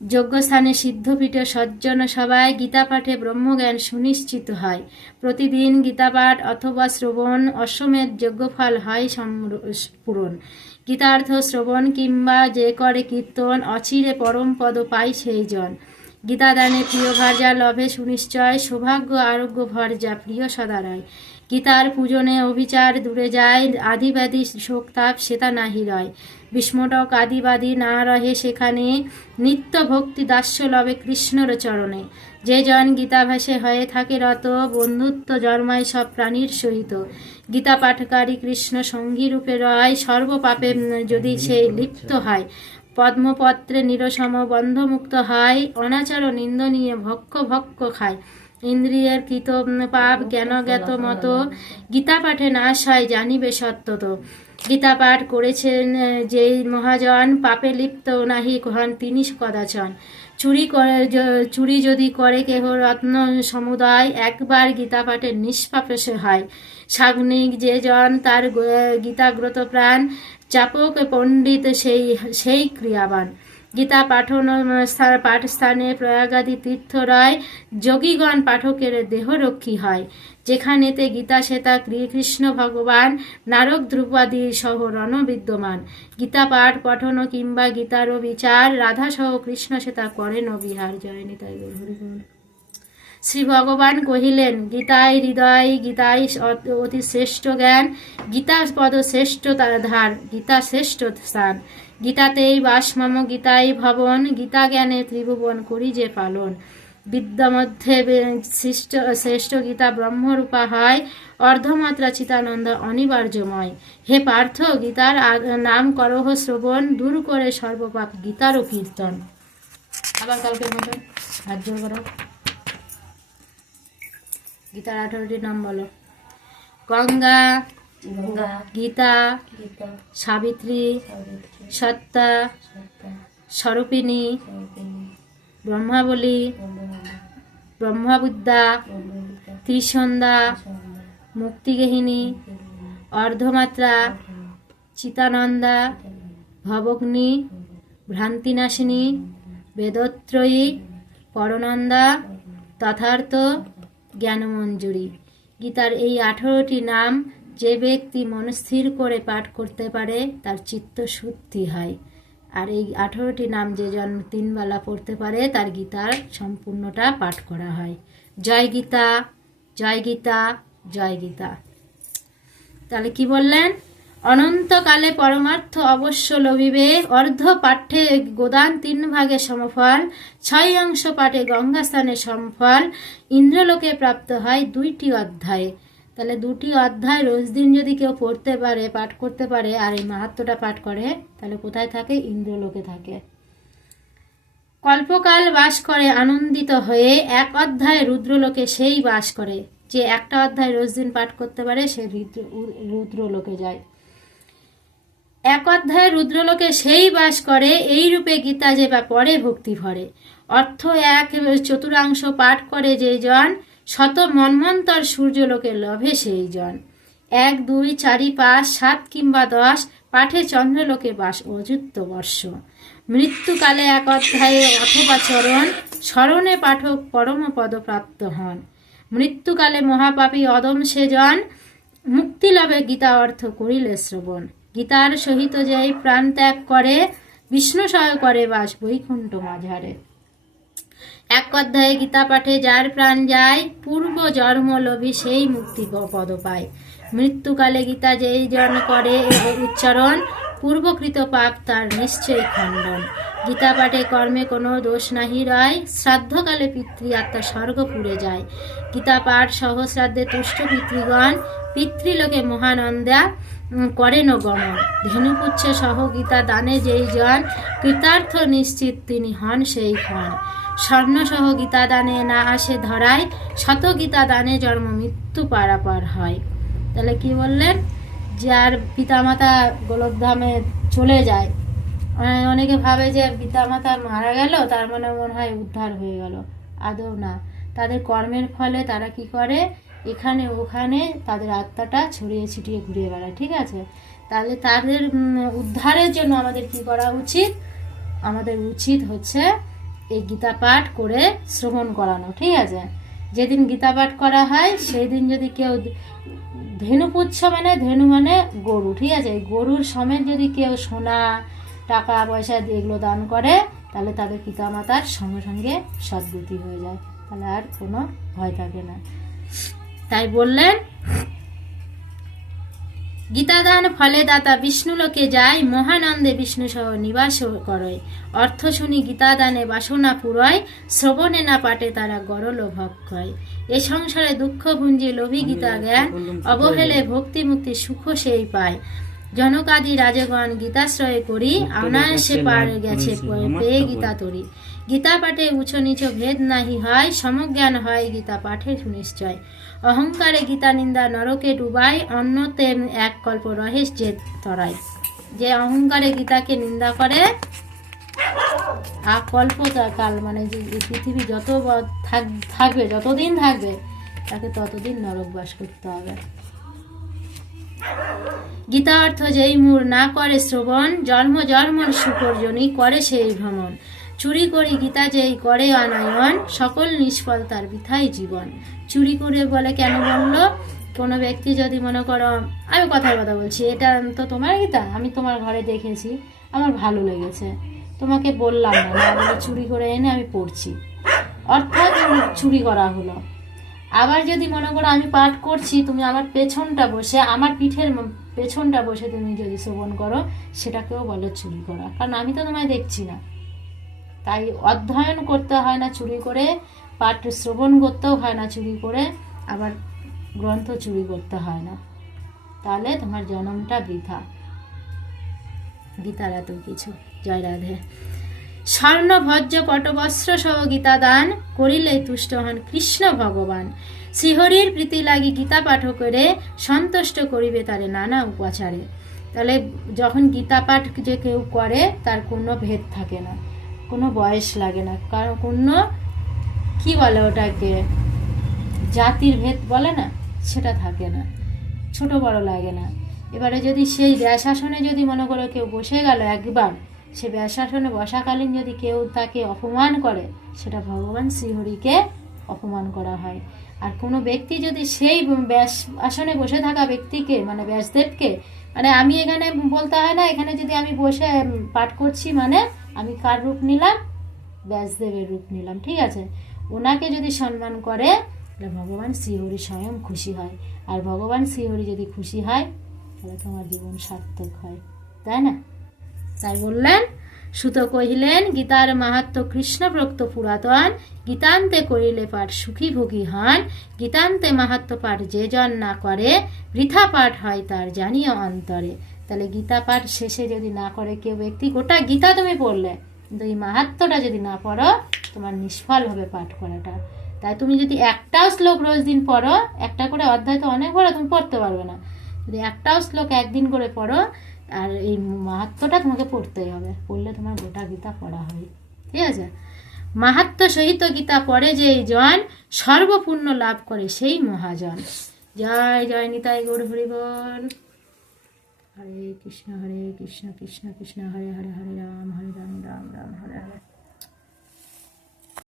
যজ্ঞস্থানে সিদ্ধপীঠে সজ্জন সভায় গীতা পাঠে ব্রহ্মজ্ঞান সুনিশ্চিত হয়। প্রতিদিন গীতাপাঠ অথবা শ্রবণ অশ্বমেধ যজ্ঞফল হয় পূরণ। গীতার্থ শ্রবণ কিংবা যে করে কীর্তন অচিরে পরম পদ পায় সেই জন। গীতাদানে প্রিয় ভার্যা লভে সুনিশ্চয় সৌভাগ্য আরোগ্য ভর্যা প্রিয় সদারায়। গীতার পূজনে অভিচার দূরে যায় আদিব্যাধি শোকতাপ সেতা নাহি রয়। বিস্মটক আদিবাদী না রহে সেখানে নিত্য ভক্তি দাস্য লবে কৃষ্ণর চরণে। যে জন গীতাভাসে হয়ে থাকে রত বন্ধুত্ব জন্মায় সব প্রাণীর সহিত। গীতা পাঠকারী কৃষ্ণ সঙ্গী রূপে রয় সর্বপাপে যদি সে লিপ্ত হয়। পদ্মপত্রে নিরসম বন্ধমুক্ত হয় অনাচার নিন্দনীয় ভক্ষ খায়। ইন্দ্রিয়ের কৃত পাপ জ্ঞানজ্ঞাত মতো গীতা পাঠে নাশ হয় জানিবে সত্যত। গীতা পাঠ করেছেন যেই মহাজন পাপে লিপ্ত নাহি হন তিনি কদাচন। চুরি যদি করে কেহ রত্ন সমুদায় একবার গীতা পাঠে নিষ্পাপে সে হয়। সাগ্নিক যে জন তার গীতাগ্রত প্রাণ চাপক পণ্ডিত সেই ক্রিয়াবান। গীতা পাঠস্থানে প্রয়াগাদি তীর্থ রয় যোগীগণ পাঠকের দেহরক্ষী হয়। যেখানেতে গীতা সেতা কৃষ্ণ ভগবান নারক ধ্রুবাদি সহ রণ বিদ্যমান। গীতা পাঠ পঠন কিংবা গীতারও বিচার রাধা সহ কৃষ্ণ সেতা করেন বিহার। জয় নিতাই গৌর হরি বল। শ্রী ভগবান কহিলেন গীতায় হৃদয় গীতায় অতি শ্রেষ্ঠ জ্ঞান। গীতা পদ শ্রেষ্ঠ ধার গীতা শ্রেষ্ঠ স্থান। গীতাতেই বাস মম গীতাই ভবন গীতা জ্ঞানে ত্রিভুবন করি যে পালন। বিদ্যা মধ্যে শ্রেষ্ঠ গীতা ব্রহ্মরূপা হয় অর্ধমাত্রা চিতানন্দ অনিবার্যময়। হে পার্থ গীতার নাম করহ শ্রবণ দূর করে সর্বপাপ গীতারও কীর্তন। আবার কালকের মতন হাত জোর করো। গীতার 18টি নাম বলো। গঙ্গা, গীতা, সাবিত্রী, সত্তা, স্বরূপিণী, ব্রহ্মাবলী, ব্রহ্মবিদ্যা, ত্রিসন্ধ্যা, মুক্তিগেহিনী, অর্ধমাত্রা, চিতানন্দা, ভবগ্নি, ভ্রান্তিনাশিনী, বেদত্রয়ী, পরনন্দা, তথার্থ, জ্ঞানমঞ্জুরি। গীতার এই 18টি নাম যে ব্যক্তি মনস্থির করে পাঠ করতে পারে তার চিত্ত শুদ্ধি হয়। আর এই 18টি নাম যে জন 3 বেলা পড়তে পারে তার গীতার সম্পূর্ণটা পাঠ করা হয়। জয় গীতা, জয় গীতা, জয় গীতা। তাহলে কি বললেন? অনন্তকালে পরমার্থ অবশ্য লভিবে অর্ধ পাঠ্যে গোদান 3 ভাগে সমফল 6 অংশ পাঠে গঙ্গাস্থানে সমফল ইন্দ্রলোকে প্রাপ্ত হয় 2টি অধ্যায়ে। তাহলে 2টি অধ্যায় রোজ দিন যদি কেউ পড়তে পারে পাঠ করতে পারে আর এই মাহাত্ম্যটা পাঠ করে তাহলে কোথায় থাকে? ইন্দ্রলোকে থাকে। কল্পকাল বাস করে আনন্দিত হয়ে 1 অধ্যায় রুদ্রলোকে সেই বাস করে। যে একটা অধ্যায় রোজ দিন পাঠ করতে পারে সে রুদ্রলোকে যায়। 1 অধ্যায় রুদ্রলোকে সেই বাস করে এই রূপে গীতা যে বা পড়ে ভক্তি ভরে। অর্থ 1/4 পাঠ করে যে জন শত মন্বন্তর সূর্যলোকে লভে সেই জন। 1, 2, 4, 5, 7 কিংবা 10 পাঠে চন্দ্রলোকে বাস অযুত বর্ষ। মৃত্যুকালে 1 অধ্যায়ে অথবা চরণ স্মরণে পাঠক পরম পদ প্রাপ্ত হন। মৃত্যুকালে মহাপাপী অদম সে জন মুক্তি লাভে গীতা অর্থ করিলে শ্রবণ। গীতার সহিত যেই প্রাণ ত্যাগ করে বিষ্ণু সহায় করে বাস বৈকুণ্ঠ মাঝারে। 1 অধ্যায়ে গীতা পাঠে যার প্রাণ যায় পূর্ব জন্ম লোভী সেই মুক্তি পদ পায়। মৃত্যুকালে গীতা যেই জন করে উচ্চারণ পূর্বকৃত পাপ তার নিশ্চয় খণ্ডন। গীতা পাঠে কর্মে কোনো দোষ নাহি রয় শ্রাদ্ধকালে পিতৃ আত্মা স্বর্গপুরে যায়। গীতা পাঠ সহস্রাদ্ধে তুষ্ট পিতৃগণ পিতৃলোকে মহানন্দা করেন গমন। ধেনুপুচ্ছ সহ গীতা দানে যেই জন কৃতার্থ নিশ্চিত তিনি হন সেই ক্ষণ। স্বর্ণ সহ গীতা দানে না আসে ধরায় শত গীতা দানে জন্ম মৃত্যু পারাপার হয়। তাহলে কি বললেন? যার পিতামাতা গোলকধামে চলে যায়, অনেকে ভাবে যে পিতামাতা মারা গেল তার মনে হয় উদ্ধার হয়ে গেল। আদৌ না, তাদের কর্মের ফলে তারা কি করে এখানে ওখানে তাদের আত্মাটা ছড়িয়ে ছিটিয়ে ঘুরিয়ে বেড়ায়। ঠিক আছে, তাহলে তাদের উদ্ধারের জন্য আমাদের কি করা উচিত? আমাদের উচিত হচ্ছে এই গীতা পাঠ করে শ্রবণ করানো, ঠিক আছে? যেদিন গীতা পাঠ করা হয় সেই দিন যদি কেউ ধেনু পুচ্ছ, মানে ধেনু মানে গরু, ঠিক আছে? এই গরুর সমেত যদি কেউ সোনা, টাকা পয়সা এগুলো দান করে, তাহলে তাদের পিতামাতার সঙ্গে সঙ্গে সদ্গতি হয়ে যায়, তাহলে আর কোনো ভয় থাকে না। তাই বললেন, গীতাদান ফলে দাতা বিষ্ণুলোকে যায়, মহানন্দে বিষ্ণু সহ নিবাস করয়। অর্থ শুনি গীতাদানে বাসনা পুরয়, শ্রবণে না পাটে তারা গরল ভক্ষয়। এ সংসারে দুঃখ ভুঞ্জি লোভী গীতা জ্ঞান, অবহেলে ভক্তি মুক্তি সুখ সেই পায়। জনকাদি রাজগণ গীতাশ্রয় করি, অনায়াসে পার গেছে পেয়ে গীতা তরি। গীতা পাঠে উঁচু নিচ ভেদ নাহি হয়, সমজ্ঞান হয় গীতা পাঠে সুনিশ্চয়। অহংকারে গীতা নিন্দা নরকে ডুবাই, অন্যতে এক কল্প রহেশ যে তরাই। যে অহংকারে গীতাকে নিন্দা করে, কল্প কাল মানে যে পৃথিবী যত থাকবে, যতদিন থাকবে, তাকে ততদিন নরকবাস করতে হবে। গীতা অর্থ যেই মূর না করে শ্রবণ, জন্ম জন্মর সুকর্জনী করে সেই ভ্রমণ। চুরি করি গীতা যেই করে অনায়ন, সকল নিষ্ফল তার বৃথাই জীবন। চুরি করে বলে কেন বললো? কোনো ব্যক্তি যদি মনে করো, আমি কথার কথা বলছি, এটা তো তোমার গীতা, আমি তোমার ঘরে দেখেছি, আমার ভালো লেগেছে, তোমাকে বললাম না, না বলে চুরি করে এনে আমি পড়ছি, অর্থাৎ চুরি করা হলো। আবার যদি মনে করো আমি পাঠ করছি, তুমি আমার পেছনটা বসে, আমার পিঠের পেছনটা বসে তুমি যদি শ্রবণ করো, সেটাকেও বলে চুরি করা, কারণ আমি তো তোমায় দেখছি না। তাই অধ্যয়ন করতে হয় না চুরি করে, পাঠ শ্রবণ করতেও হয় না চুরি করে, আবার গ্রন্থ চুরি করতে হয় না, তাহলে তোমার জন্মটা বৃথা। গীতার এত কিছু। জয় রাধে। স্বর্ণ ভজ্র পটবস্ত্র সহ গীতা দান, করিলে তুষ্ট হন কৃষ্ণ ভগবান। শ্রীহরির প্রীতি লাগি গীতা পাঠ করে, সন্তুষ্ট করিবে তারে নানা উপাচারে। তাহলে যখন গীতা পাঠ যে কেউ করে, তার কোনো ভেদ থাকে না, কোনো বয়স লাগে না, কারণ কোনো কি বলে ওটাকে, জাতির ভেদ বলে না, সেটা থাকে না, ছোট বড় লাগে না। এবারে যদি সেই ব্যাসাসনে যদি মনে করো কেউ বসে গেল একবার, সে ব্যাসাসনে বসাকালীন যদি কেউ তাকে অপমান করে, সেটা ভগবান শ্রীহরিকে অপমান করা হয়। আর কোনো ব্যক্তি যদি সেই ব্যাস আসনে বসে থাকা ব্যক্তিকে, মানে ব্যাসদেবকে, মানে আমি এখানে বলতে হয় না, এখানে যদি আমি বসে পাঠ করছি, মানে আমি কার রূপ নিলাম? ব্যাসদেবের রূপ নিলাম, ঠিক আছে? ওনাকে যদি সম্মান করে, তাহলে ভগবান শ্রীহরি স্বয়ং খুশি হয়। আর ভগবান শ্রীহরি যদি খুশি হয়, তাহলে তোমার জীবন সার্থক হয়, তাই না? তাই বললেন, সুত কহিলেন, গীতার মাহাত্ম কৃষ্ণ প্রক্ত পুরাতন, গীতান্তে করিলে পাঠ সুখী ভোগী হন। গীতান্তে মাহাত্ম পাঠ যে জন না করে, বৃথা পাঠ হয় তার জানিও অন্তরে। তাহলে গীতা পাঠ শেষে যদি না করে কেউ ব্যক্তি, গোটা গীতা তুমি পড়লে, কিন্তু এই মাহাত্মটা যদি না পড়ো, তোমার নিষ্ফল হবে পাঠ করাটা। তাই তুমি যদি একটাও শ্লোক রোজ দিন পড়ো, একটা করে অধ্যায় তো অনেক বড়, তুমি পড়তে পারবে না, যদি একটাও শ্লোক একদিন করে পড়ো, আর এই মাহাত্ম্যটা তোমাকে পড়তেই হবে, পড়লে তোমার গোটা গীতা পড়া হবে, ঠিক আছে? মাহাত্ম্য সহিত গীতা পড়ে যেই জন, সর্বপূর্ণ লাভ করে সেই মহাজন। জয় জয় নিতাই গৌর হরি বল। হরে কৃষ্ণ কৃষ্ণ কৃষ্ণ কৃষ্ণ হরে হরে, হরে রাম রাম রাম হরে হরে।